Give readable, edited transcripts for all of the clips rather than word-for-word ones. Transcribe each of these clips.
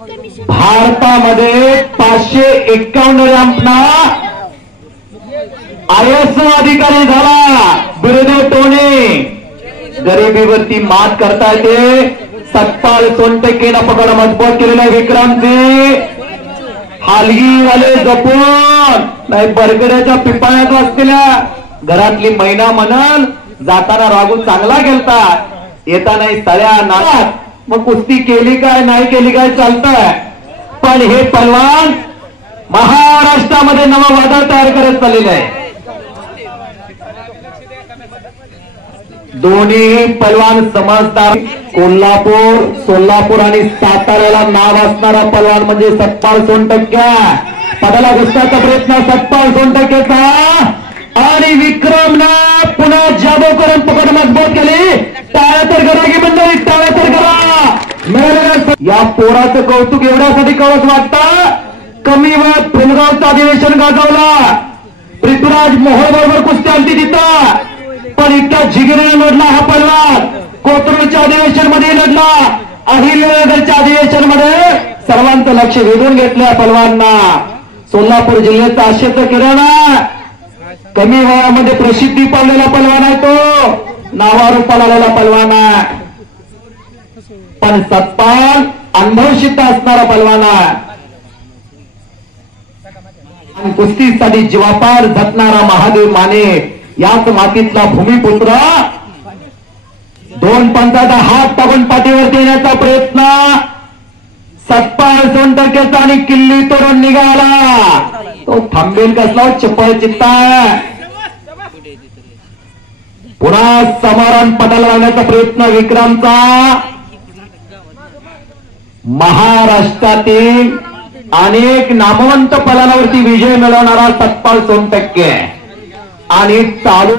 भारतामध्ये 551 रँकना IAS अधिकारी झाला बिरदेव टोणे. गरिबीवरती मात करता येते. सतपाल सोनटक्केनं पकड मजबूत केलेला विक्रमजी. हालगी वाले जपून नाही बरगड्याच्या पिपाण्यात वाचलेल्या घरातली महिना म्हणल जाताना रागून चांगला गेलता येताना सळ्या नाळात. मग कुस्ती केली काय नाही केली काय चालतंय. पण हे पलवान महाराष्ट्रामध्ये नवा वादा तयार करत चाललेला आहे. दोन्ही पलवान समजदार. कोल्हापूर सोलापूर आणि साताऱ्याला नाव असणारा पलवान म्हणजे सतपाल सोनटक्के. पदाला घुसण्याचा प्रयत्न सतपाल सोनटक्केचा आणि विक्रमनं पुन्हा जादू करून पकड मजबूत केली. टाळ्या तर करा की मंडळी, टाळ्या तर करा. या पोराचं कौतुक एवढ्यासाठी कवच वाटतं. कमी वेळात फुलगावचं अधिवेशन गाजवला. पृथ्वीराज मोहोळ बरोबर कुस्ती आलती तिथं. पण इतक्या जिगरीने लढला हा पलवान. कोथरूडच्या अधिवेशन मध्ये लढला. अहिल्यानगरच्या अधिवेशन मध्ये सर्वांचं लक्ष वेधून घेतलं पलवांना. सोलापूर जिल्ह्याचा आशेचं किरण कमी वयामध्ये प्रसिद्धी पावलेला पलवान आहे तो. नावारूपाला आलेला पलवान आहे. पण सतपाल अनुभवसिद्ध असणारा पलवान आहे. आणि कुस्तीसाठी जीवापार झटणारा महादेव माने याच मातीतला भूमिपुत्र. 2 पंचाचा हात टाकून पाठीवर देण्याचा प्रयत्न सतपाल सोनटक्केचा आणि किल्ली तोडून निघाला. तो थांबेल कसला चपळ चित्ता. पुन्हा समारण पदाला लावण्याचा प्रयत्न विक्रमचा. महाराष्ट्रातील अनेक नामवंत पदांवरती विजय मिळवणारा सतपाल सोनटक्के आणि चालू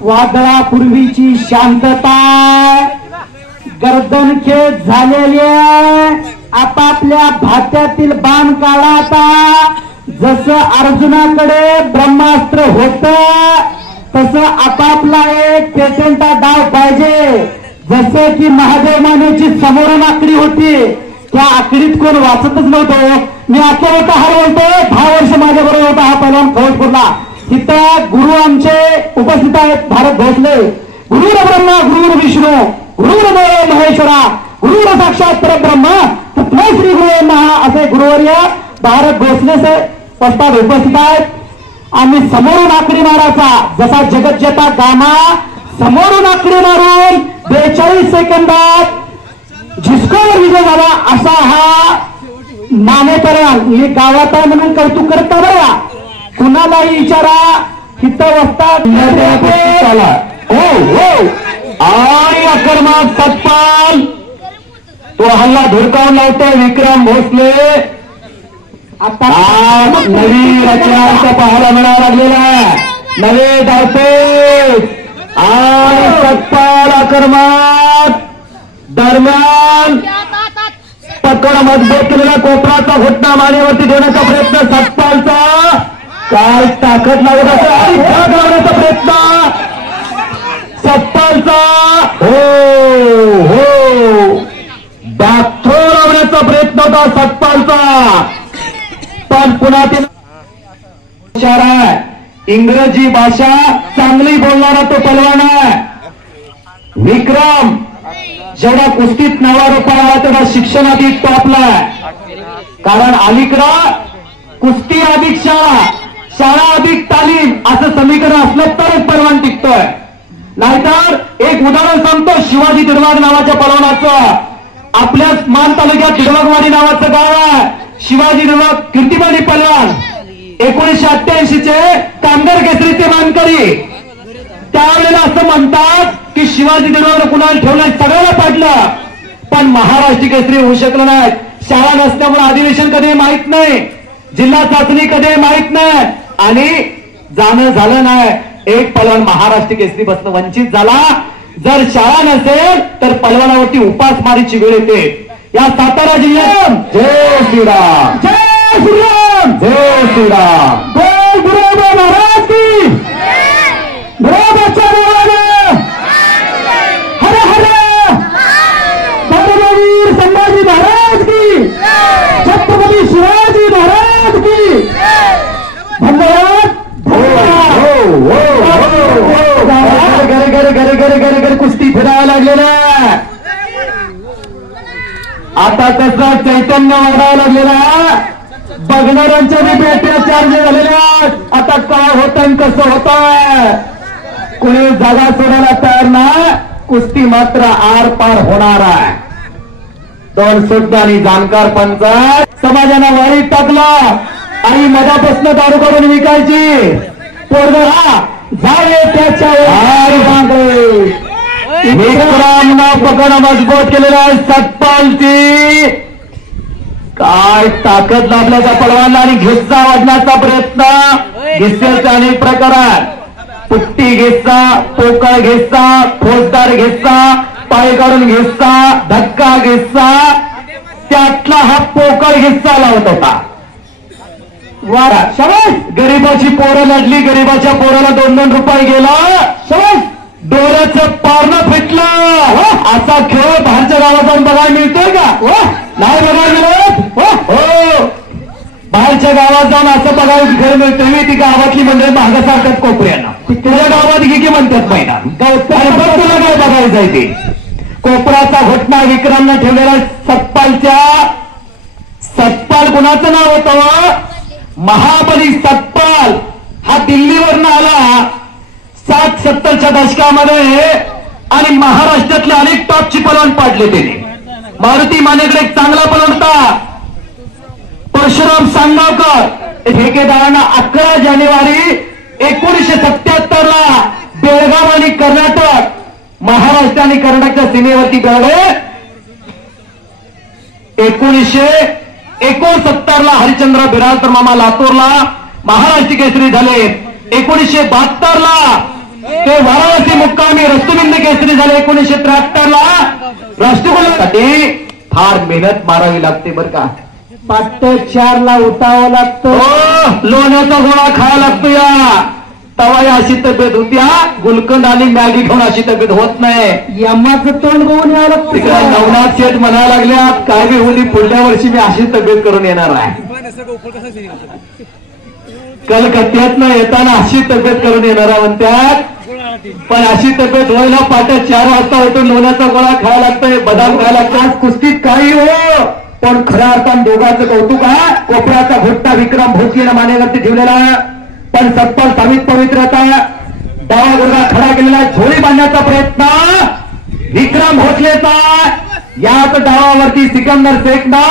वादळापूर्वीची शांतता गर्दनखेच झालेली आहे. आपापल्या भात्यातील बाण काढा. आता जसं अर्जुनाकडे ब्रह्मास्त्र होत तसं आपापला एक पेटंटा डाव पाहिजे. जसे की महादेव मानेची समोरून आकडी होती त्या आकडीत कोण वाचतच नव्हतं. मी आता होता हा बोलतोय. 10 वर्ष माझ्याबरोबर होता हा पहिलवान खवटपूरला. तिथं गुरु आमचे उपस्थित आहेत भारत भोसले. गुरुर ब्रह्मा गुरुर विष्णू गुरुर देव महेश्वरा गुरुर साक्षात परब्रह्म तस्मै श्री गुरुवे नमः असे गुरुवर्य भारत भोसले प्रस्ताव उपस्थित आहेत. आम्ही समोरून आकडी मारायचा जसा जगज्जेता गामा समोरून आकडी मारून 42 सेकंदात झिस्कोवर विजय झाला असा हा मानेपर्यंत हे गावात आहे म्हणून कौतुक करता बघा. कुणालाही विचारा तिथं वस्तात. हो हो आणि आक्रमक सतपाल तो हल्ला धुडकावून लावतोय विक्रम भोसले. आता नवी रचनांचा पाहायला मिळायला लागलेला आहे. नवे धावते आणि सतपाल आक्रमक दरम्यान पकड मजबूत केलेला कोपराचा घोटणा मानेवरती देण्याचा प्रयत्न सतपालचा. काय ताकद लावत असेल भाग लावण्याचा प्रयत्न सतपालचा. हो हो दाखो लावण्याचा प्रयत्न होता सतपालचा. पण पुन्हा इंग्रजी भाषा चांगली बोलणारा तो पलवान आहे विक्रम. जेवढा कुस्तीत नावारूप आला तेवढा शिक्षणाधिक टॉपला आहे. कारण अलीकडं कुस्ती अधिक शाळा शाळा अधिक तालीम असं समीकरण असलं तरच पलवान टिकतोय. नाहीतर एक उदाहरण सांगतो शिवाजी दिडवाग नावाच्या पलवानाचं. आपल्याच मान तालुक्यात दिडवागवाडी नावाचं गाव आहे. शिवाजी दिडवाग कीर्तिमानी पलवान 1988 चे कामगार केसरीचे मानकरी. त्यावेळेला असं म्हणतात की शिवाजी दिडवागनं कुणाला ठेवलं सगळ्याला पाडलं पण महाराष्ट्र केसरी होऊ शकलं नाही. शाळा नसल्यामुळे अधिवेशन कधी माहित नाही. जिल्हा चाचणी कधी माहित नाही आणि जाणं झालं नाही. एक पलवान महाराष्ट्र केसरी बसणं वंचित झाला. जर शाळा नसेल तर पलवानावरती उपासमारीची वेळ येते. या सातारा जिल्ह्यात जय श्रीराम जय श्रीराम जय श्रीराम जय गुरुदेव महाराज की हर हर संभाजी आता कसं चैतन्य वाढायला लागलेला, बघणाऱ्यांच्या बी बेट्या चार्ज झालेल्या. आता काय होत कसं होतंय, कुणी जागा सोडायला तयार नाही. कुस्ती मात्र आर पार होणार आहे. दोन सुद्ध आणि जाणकार पंच समाजानं वाईट टाकला. आई मधापासून दारू करून विकायची, पोरगा झाले त्याच्या पकडा मजबूत केलेला आहे. सतपालची काय ताकद लाभल्याचा पडवाना आणि घिस्सा वाढण्याचा प्रयत्न. घिस्स्याचे अनेक प्रकार आहेत. पुट्टी घिस्सा, पोकळ घिस्सा, फौजदार घिस्सा, पाय काढून घिस्सा, धक्का घिस्सा. त्यातला हा पोकळ घिस्सा लावत होता. वारा शबास. गरीबाची पोरं लढली, गरीबाच्या पोराला 2-2 रुपये गेला. शबास. डोळ्याचं पारणं फिटलं. असा खेळ बाहेरच्या गावात जाऊन बघायला मिळतोय का? नाही बघायला मिळत. हो, बाहेरच्या गावात जाऊन असं बघायला खेळ मिळतोय. ती गावातली मंडळी मागासारख्यात कोपऱ्यानं. तुझ्या गावात की म्हणतात महिना तुला काय बघायचंय ते. कोपराचा घटना विक्रमनं ठेवलेला सतपालच्या. सतपाल कुणाचं नाव होतं? महाबली सतपाल. हा दिल्लीवरनं आला 60-70च्या दशकामध्ये आणि महाराष्ट्रातले अनेक टॉपची पलवान पाडले त्याने. मारुती मानेकडे एक चांगला पलवान होता परशुराम सांगगावकर. ठेकेदारांना 11 जानेवारी 1977 ला बेळगाव आणि कर्नाटक, महाराष्ट्र आणि कर्नाटकच्या सीमेवरती बेळगाव. 1969 ला हरिश्चंद्र बिराजदार मामा लातूरला महाराष्ट्र केसरी झाले. 1972 ला ते वाराणसी मुक्कामी रस्तुबिंद केसरी झाले. 1973 ला राष्ट्रकुलासाठी फार मेहनत मारावी लागते बरं का. 5-4 ला उठावं लागतं. लोण्याचा गोळा खावा लागतो. या तवा अशी तब्येत होत्या. गुलकंद आणि मॅगी खाऊन अशी तब्येत होत नाही. यमाचं तोंड बघून यायला लागतं. नवनाथ शेठ म्हणायला लागल्यात काय बी होली पुढल्या वर्षी मी अशी तब्येत करून येणार आहे. कलकत्त्यातनं येताना अशी तब्येत करून येणार म्हणतात. पण अशी तब्येत व्हायला 4 वाजता होतो. लोण्याचा गोळा खायला लागतोय, बदाम खायला लागतात. कुस्तीत काही हो, पण खऱ्या अर्थानं दोघांचं कौतुक आहे. कोपऱ्याचा घोटता विक्रम भोसलेला मानेवरती ठेवलेला, पण सतपाल सामित पवित्र होता. डावा गुडघा खडा केलेला, झोळी बांधण्याचा प्रयत्न विक्रम भोसलेचा. याच डावावरती सिकंदर शेखना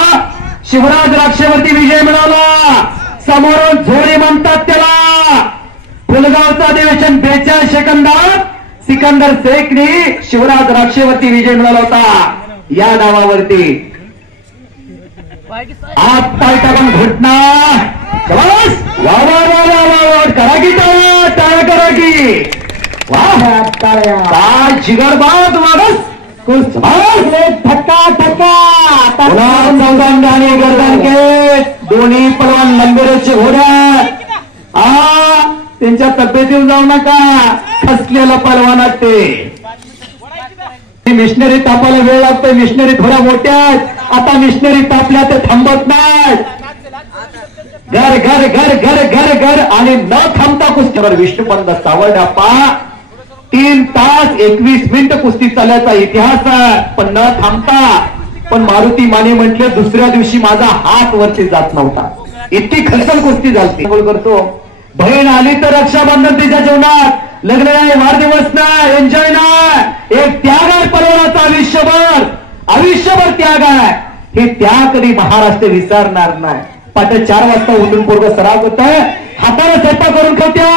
शिवराज राक्षेवरती विजय मिळवला. समोरून झोळी म्हणतात त्याला. फुलगावचं अधिवेशन 42 सेकंदात सिकंदर शेखनी शिवराज राक्षेवरती विजय मिळवला होता. या डावावरती आप पाय टाकून घटना करा की टाळ्या करा की. वाह काय जिगरबाज माणूस. धक्का धक्का आणि गर्दन के दोन्ही पलवान लंबेरेचे घोड्या. त्यांच्या तब्येतीवर जाऊ नका. फसलेलं पलवानात ते मिशनरी तापायला वेळ लागतोय. मिशनरी थोड्या मोठ्या आहेत. आता मिशनरी तापल्या ते थांबत नाही. घर घर घर घर घर घर आणि न थांबता कुस्तीवर विष्णुपंत सावरडाप्पा 3 तास 21 मिनिटं कुस्ती चालण्याचा इतिहास आहे, पण न थांबता. पण मारुती माने म्हटले दुसऱ्या दिवशी माझा हात वरती जात नव्हता. इतकी खलखल कुस्ती झाली. करतो बहीण आली तर रक्षाबंधन तिच्या जीवनात. लग्न नाही, वाढदिवस नाही, एन्जॉय नाही. एक त्याग आहे परिवाराचा. आयुष्यभर त्याग आहे. हे त्याग कधी महाराष्ट्र विसरणार नाही. 4 वाजता उठून पोरग सराव होत आहे. हाताने स्वयंपाक करून खात्या.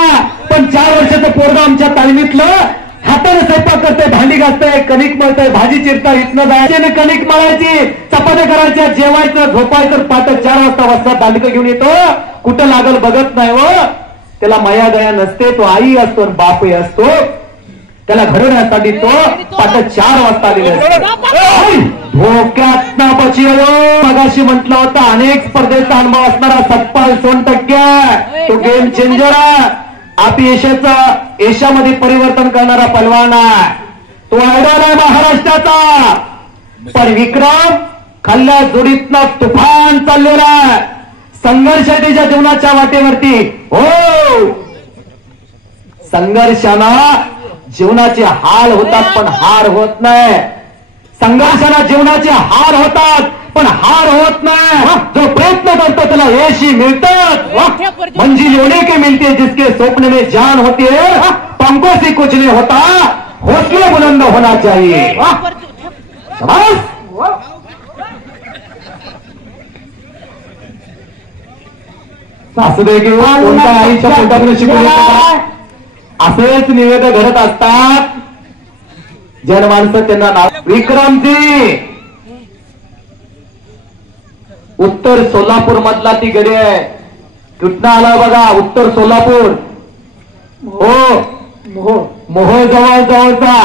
पण 4 वर्षाचं पोरग आमच्या तालमीतलं हाताने स्वयंपाक करतंय, भांडी घासतंय, कणिक मळतंय, भाजी चिरताय. इथनं जायचे कणिक मळायची, चपात्या करायच्या, जेवायचं, झोपायचं. 4 वाजता दांडकं घेऊन येतो. कुठं लागल बघत नाही हो. त्याला माया दया नसते. तो आई असतो, बापही असतो. त्याला घडवण्यासाठी तो 4 वाजता आलेले असतो. धोक्यात ना बची. मगाशी म्हटलं होतं अनेक स्पर्धेचा अनुभव असणारा सतपाल सोनटक्के तो गेम चेंजर आहे. एशियामध्ये परिवर्तन करणारा पलवान आहे. तो आयडॉल आहे महाराष्ट्राचा. पण विक्रम खाल्ल्या जोडीतनं तुफान चाललेला आहे. संघर्ष त्याच्या जीवनाच्या वाटेवरती. हो, संघर्षानं जीवनाचे हाल होतात पण हार होत नाही. संघर्षाला जीवनाचे हार होतात, पण हार होत नाही. जो प्रयत्न करतो त्याला यशही मिळतात. मंजिल होने के मिलते जिसके स्वप्न में जान होती है, पंखों से कुछ नहीं होता, हौसले बुलंद होना चाहिए. असू दे किंवा कोणत्या आईच्या पोटातून शिकवलं असेच निवेदन घडत असतात. जन माणसं त्यांना नाव. विक्रमजी उत्तर सोलापूर मधला ती गडी आहे. कुठनं आला बघा, उत्तर सोलापूर. हो, मोहोळ जवळचा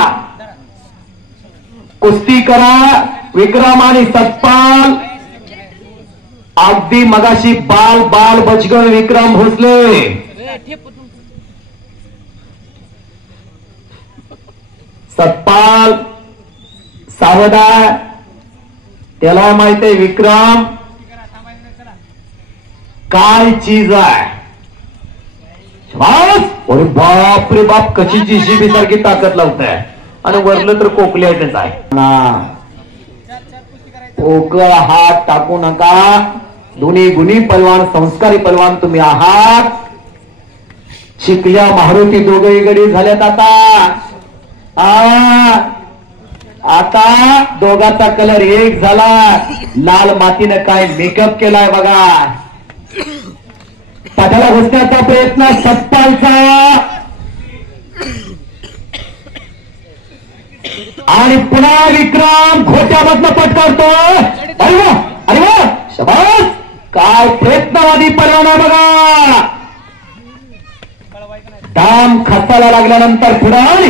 कुस्ती करा. विक्रम आणि सतपाल अगदी मगाशी बाल बचगण विक्रम भोसले. सतपाल सावधा, त्याला माहित आहे विक्रम काय चीज आहे. अरे बाप रे बाप, कशी जीसीबी सारखी ताकद लावताय. आणि वरलं तर कोकल्याचंच आहे ना. पोकळ हात टाकू नका. दोन्ही गुणी पलवान, संस्कारी पलवान तुम्ही आहात. शिकल्या मारुती दोघे गडी झाल्यात. आता दोघाचा कलर एक झाला. लाल मातीनं काय मेकअप केलाय बघा. पाठाला घुसण्याचा प्रयत्न सतपालचा आणि पुन्हा विक्रम घोट्यामधनं पटकावतो. अरे वा शबास, काय प्रयत्नवादी पलवाना बघा. दाम खसायला लागल्यानंतर पुढे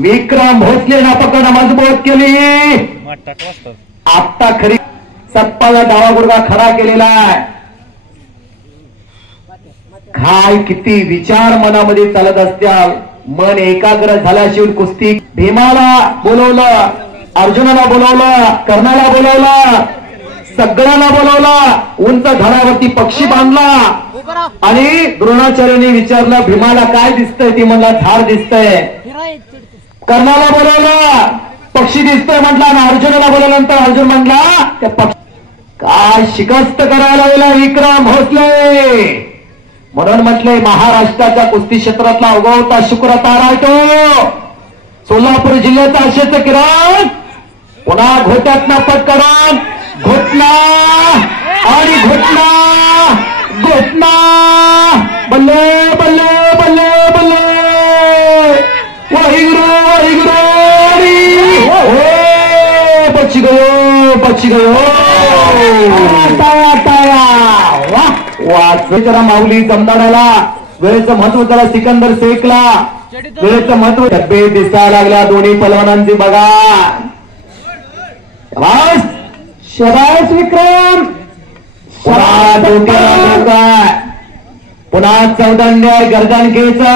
विक्रम भोसले ना पकड मजबूत केली. आता खरी सत्पाला डावा गुडगा खडा केलेला आहे. काय किती विचार मनामध्ये चालत असत्याल. मन एकाग्र झाल्याशिवाय कुस्ती. भीमाला बोलवलं, अर्जुनाला बोलवलं, कर्णाला बोलवलं, सगळ्यांना बोलवलं. उंच झाडावरती पक्षी बांधला आणि द्रोणाचार्यांनी विचारलं भीमाला काय दिसतंय. ती म्हणला झाड दिसतंय. कर्णाला बोलवलं, पक्षी दिसतोय म्हटला. आणि अर्जुनाला बोलवल्यानंतर अर्जुन म्हटला त्या पक्षी. काय शिकस्त करायला गेला विक्रम भोसले. म्हणून म्हटलंय महाराष्ट्राच्या कुस्ती क्षेत्रातला उगवता शुक्र तारा आहे तो. सोलापूर जिल्ह्याचा आशेचं किरण. पुन्हा घोट्यातनं पटकन घोटना आणि घोटना बल्ले बल्ले बल्ले बल्ले. वाहिगुरु बची गयो. वाचरा माऊली जमदाराला वेळेचं महत्व जरा सिकंदर शेखला. वेळेचं महत्व डब्बे दिसायला लागल्या दोन्ही पलवानांची बघा. शबास विक्रम. पुन्हा चौदंड्या गर्दनकेचा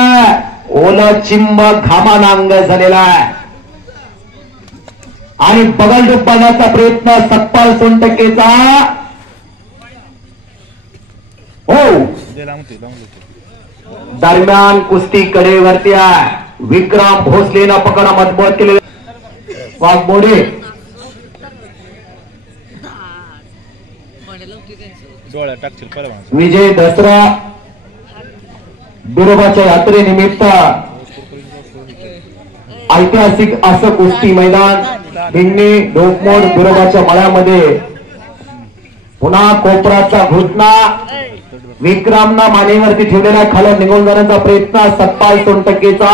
ओलं चिंब घामानांग झालेला आहे. आणि बगलडूब बनण्याचा प्रयत्न सतपाल सोनटक्केचा. हो, दरम्यान कुस्ती कडेवरती आहे. विक्रम भोसलेनं पकडा मजबूत केले. वाघमोडे विजय दसरा बिरोबाच्या यात्रेनिमित्त ऐतिहासिक असं कुस्ती मैदान भिंगणी ढोकमोड बिरोबाच्या मळ्यामध्ये. पुन्हा कोपराचा घुटना. विक्रमना मानेवरती ठेवलेला खाली निघून जाण्याचा प्रयत्न सतपाल सोनटक्केचा.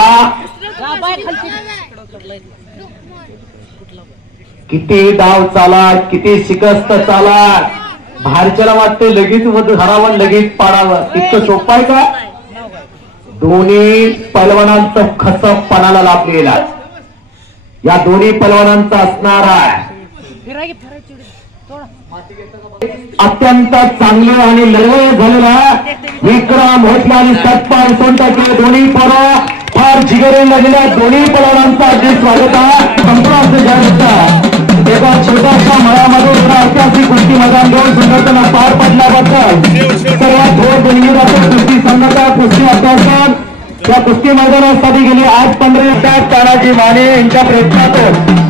किती डाव चाला, किती शिकस्त चाला. बाहेरच्याला वाटते लगेच हरावं लगेच पाडावं. इतकं सोपं आहे का. दोन्ही पलवानांचं खसप पणाला लाभलेला. या दोन्ही पलवानांचा असणार आहे अत्यंत चांगलं आणि लढवय झालेला. विक्रम भोसले आणि सतपाल सोनटक्के दोन्ही पोरं फार जिगरे लागलेल्या दोन्ही पलवानांचा अगदी स्वागत आहे. संपूर्ण जाहीर एका छोट्याशा मळ्यामध्ये ऐतिहासिक कुस्ती मैदान दोन संघटना पार पडल्याबद्दल सर्वात थोर बनविण्याचं कुस्ती संघटना कुस्ती अभ्यासन या कुस्ती मैदानासाठी गेले आज 15 तानाजी माने यांच्या प्रयत्नातून